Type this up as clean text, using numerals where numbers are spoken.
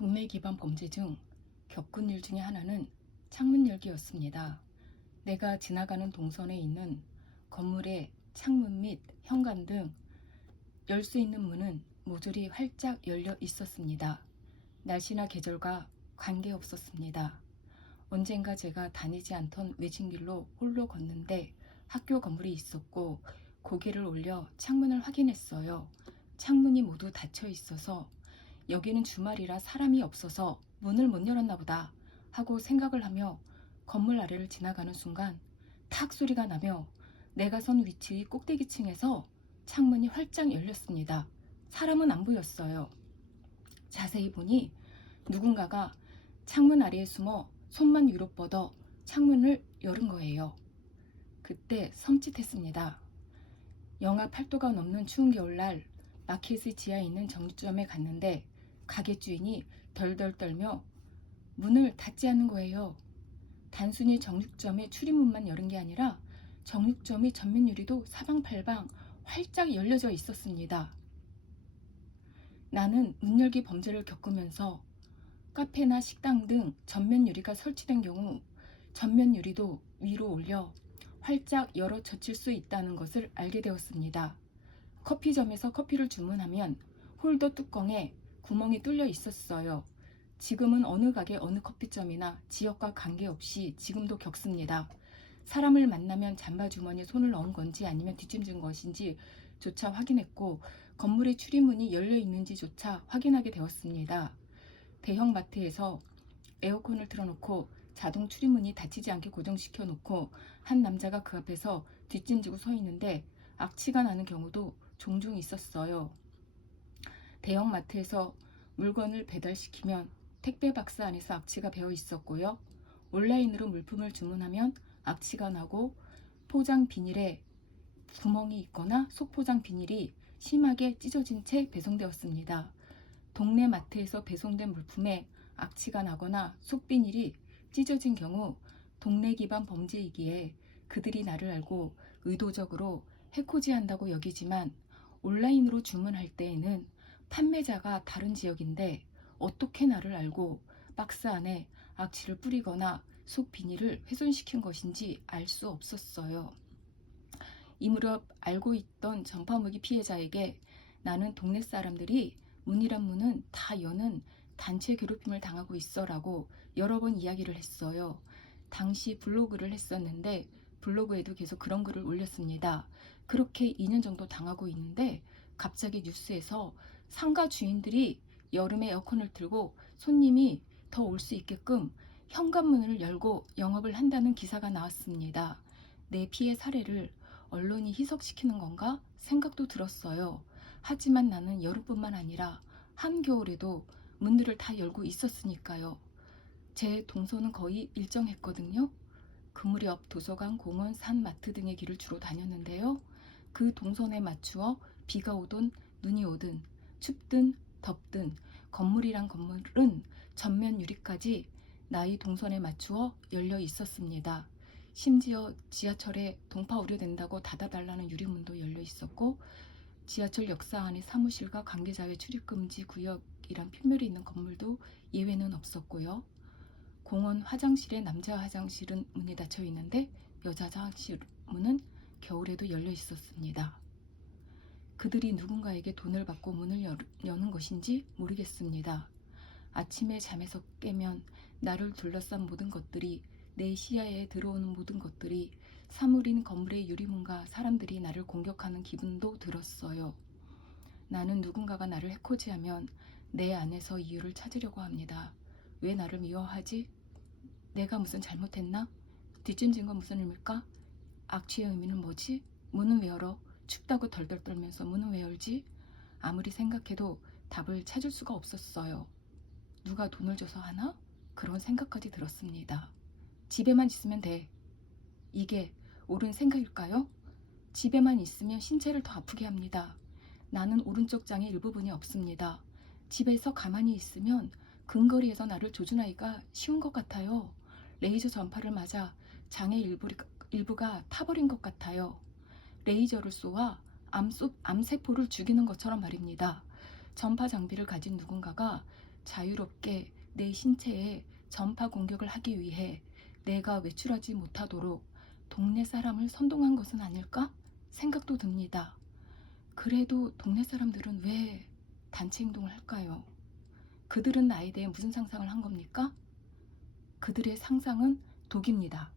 동네 기반 범죄 중 겪은 일 중에 하나는 창문 열기였습니다. 내가 지나가는 동선에 있는 건물의 창문 및 현관 등 열 수 있는 문은 모조리 활짝 열려 있었습니다. 날씨나 계절과 관계없었습니다. 언젠가 제가 다니지 않던 외진 길로 홀로 걷는데 학교 건물이 있었고 고개를 올려 창문을 확인했어요. 창문이 모두 닫혀 있어서 여기는 주말이라 사람이 없어서 문을 못 열었나 보다 하고 생각을 하며 건물 아래를 지나가는 순간 탁 소리가 나며 내가 선 위치의 꼭대기층에서 창문이 활짝 열렸습니다. 사람은 안 보였어요. 자세히 보니 누군가가 창문 아래에 숨어 손만 위로 뻗어 창문을 열은 거예요. 그때 섬찟했습니다. 영하 8도가 넘는 추운 겨울날 마켓의 지하에 있는 정육점에 갔는데 가게 주인이 덜덜 떨며 문을 닫지 않는 거예요. 단순히 정육점의 출입문만 열은 게 아니라 정육점의 전면 유리도 사방팔방 활짝 열려져 있었습니다. 나는 문 열기 범죄를 겪으면서 카페나 식당 등 전면 유리가 설치된 경우 전면 유리도 위로 올려 활짝 열어 젖힐 수 있다는 것을 알게 되었습니다. 커피점에서 커피를 주문하면 홀더 뚜껑에 구멍이 뚫려 있었어요. 지금은 어느 가게 어느 커피점이나 지역과 관계없이 지금도 겪습니다. 사람을 만나면 잠바주머니에 손을 넣은 건지 아니면 뒷짐진 것인지 조차 확인했고 건물의 출입문이 열려 있는지조차 확인하게 되었습니다. 대형 마트에서 에어컨을 틀어놓고 자동 출입문이 닫히지 않게 고정시켜 놓고 한 남자가 그 앞에서 뒷짐지고 서 있는데 악취가 나는 경우도 종종 있었어요. 대형 마트에서 물건을 배달시키면 택배 박스 안에서 악취가 배어 있었고요. 온라인으로 물품을 주문하면 악취가 나고 포장 비닐에 구멍이 있거나 속포장 비닐이 심하게 찢어진 채 배송되었습니다. 동네 마트에서 배송된 물품에 악취가 나거나 속비닐이 찢어진 경우 동네 기반 범죄이기에 그들이 나를 알고 의도적으로 해코지한다고 여기지만 온라인으로 주문할 때에는 판매자가 다른 지역인데 어떻게 나를 알고 박스 안에 악취를 뿌리거나 속 비닐을 훼손시킨 것인지 알 수 없었어요. 이 무렵 알고 있던 전파무기 피해자에게 나는 동네 사람들이 문이란 문은 다 여는 단체 괴롭힘을 당하고 있어라고 여러 번 이야기를 했어요. 당시 블로그를 했었는데 블로그에도 계속 그런 글을 올렸습니다. 그렇게 2년 정도 당하고 있는데 갑자기 뉴스에서 상가 주인들이 여름에 에어컨을 틀고 손님이 더 올 수 있게끔 현관문을 열고 영업을 한다는 기사가 나왔습니다. 내 피해 사례를 언론이 희석시키는 건가 생각도 들었어요. 하지만 나는 여름뿐만 아니라 한겨울에도 문들을 다 열고 있었으니까요. 제 동선은 거의 일정했거든요. 그 무렵 도서관, 공원, 산, 마트 등의 길을 주로 다녔는데요. 그 동선에 맞추어 비가 오든 눈이 오든 춥든 덥든 건물이란 건물은 전면 유리까지 나의 동선에 맞추어 열려 있었습니다. 심지어 지하철에 동파 우려된다고 닫아달라는 유리문도 열려 있었고 지하철 역사 안의 사무실과 관계자의 출입금지 구역이란 표면이 있는 건물도 예외는 없었고요. 공원 화장실에 남자 화장실은 문이 닫혀 있는데 여자 화장실 문은 겨울에도 열려 있었습니다. 그들이 누군가에게 돈을 받고 문을 여는 것인지 모르겠습니다. 아침에 잠에서 깨면 나를 둘러싼 모든 것들이 내 시야에 들어오는 모든 것들이 사물인 건물의 유리문과 사람들이 나를 공격하는 기분도 들었어요. 나는 누군가가 나를 해코지하면 내 안에서 이유를 찾으려고 합니다. 왜 나를 미워하지? 내가 무슨 잘못했나? 뒷짐진 건 무슨 의미일까? 악취의 의미는 뭐지? 문은 왜 열어? 춥다고 덜덜 떨면서 문은 왜 열지? 아무리 생각해도 답을 찾을 수가 없었어요. 누가 돈을 줘서 하나? 그런 생각까지 들었습니다. 집에만 있으면 돼. 이게 옳은 생각일까요? 집에만 있으면 신체를 더 아프게 합니다. 나는 오른쪽 장의 일부분이 없습니다. 집에서 가만히 있으면 근거리에서 나를 조준하기가 쉬운 것 같아요. 레이저 전파를 맞아 장의 일부가 타버린 것 같아요. 레이저를 쏘아 암세포를 죽이는 것처럼 말입니다. 전파 장비를 가진 누군가가 자유롭게 내 신체에 전파 공격을 하기 위해 내가 외출하지 못하도록 동네 사람을 선동한 것은 아닐까 생각도 듭니다. 그래도 동네 사람들은 왜 단체 행동을 할까요? 그들은 나에 대해 무슨 상상을 한 겁니까? 그들의 상상은 독입니다.